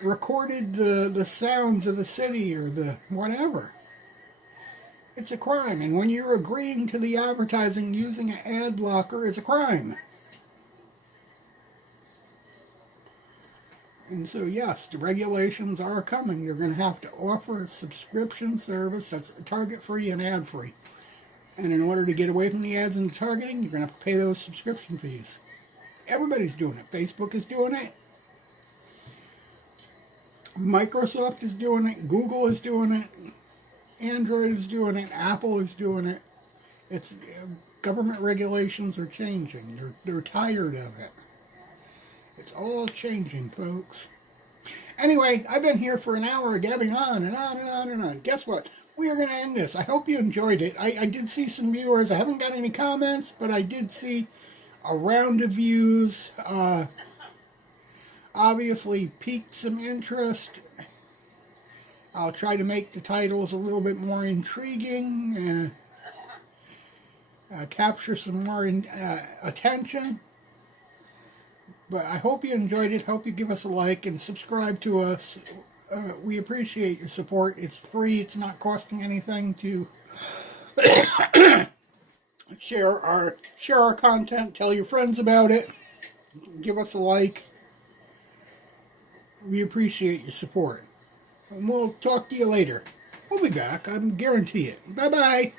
recorded the sounds of the city or the whatever. It's a crime. And when you're agreeing to the advertising using an ad blocker, it's a crime. And so, yes, the regulations are coming. You're going to have to offer a subscription service that's target-free and ad-free. And in order to get away from the ads and the targeting, you're going to have to pay those subscription fees. Everybody's doing it. Facebook is doing it. Microsoft is doing it. Google is doing it. Android is doing it. Apple is doing it. It's government regulations are changing. They're tired of it. It's all changing, folks. Anyway, I've been here for an hour gabbing on and on and on and on. Guess what? We are going to end this. I hope you enjoyed it. I did see some viewers. I haven't got any comments, but I did see a round of views. Obviously piqued some interest. I'll try to make the titles a little bit more intriguing, capture some more attention. But I hope you enjoyed it. Hope you give us a like and subscribe to us. We appreciate your support. It's free. It's not costing anything to share our content. Tell your friends about it. Give us a like. We appreciate your support. And we'll talk to you later. We'll be back. I guarantee it. Bye-bye.